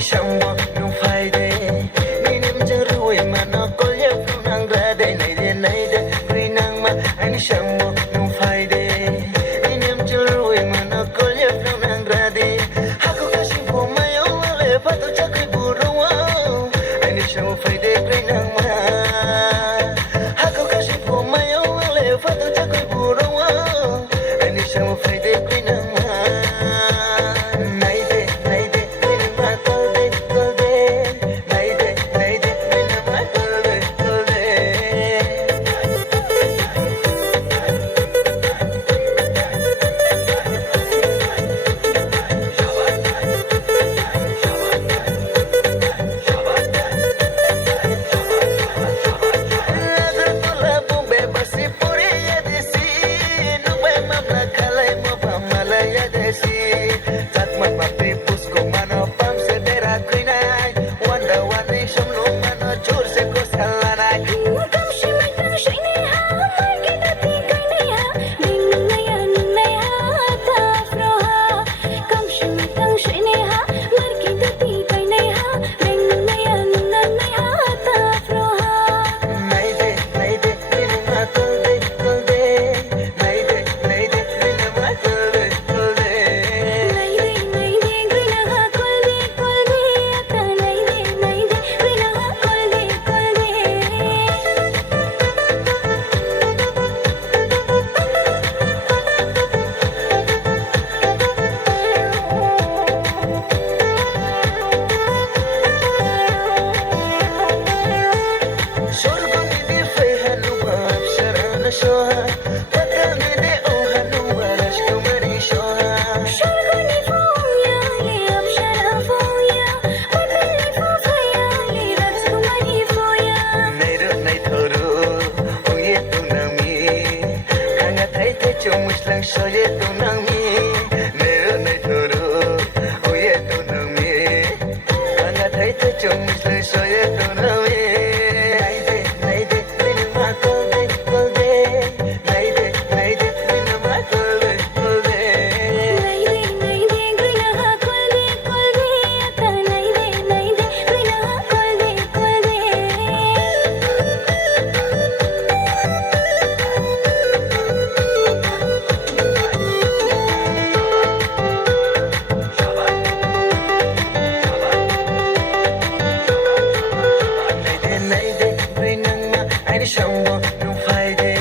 shambo no faide minim jarui mano kolye funang rade naide rinang ma ani shambo no faide minim jarui mano kolye funang rade hako kashi po mayo le pato chakri buruwa ani shambo faide rinang ma hako kashi po mayo le pato chakri buruwa ani shambo faide rinang ma Soye tu nang mi, nero nay thuru, oye tu nang mi, anga thay te chung le soye tu nang mi. Nay de, rina ma kol de, nay de, rina ma kol de. Nay de, rina ha kol de, ata nay de, rina ha kol de. Shambo no faide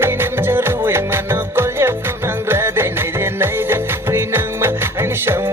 minim jarui mano kolye funang rade naide rinang ma ani shambo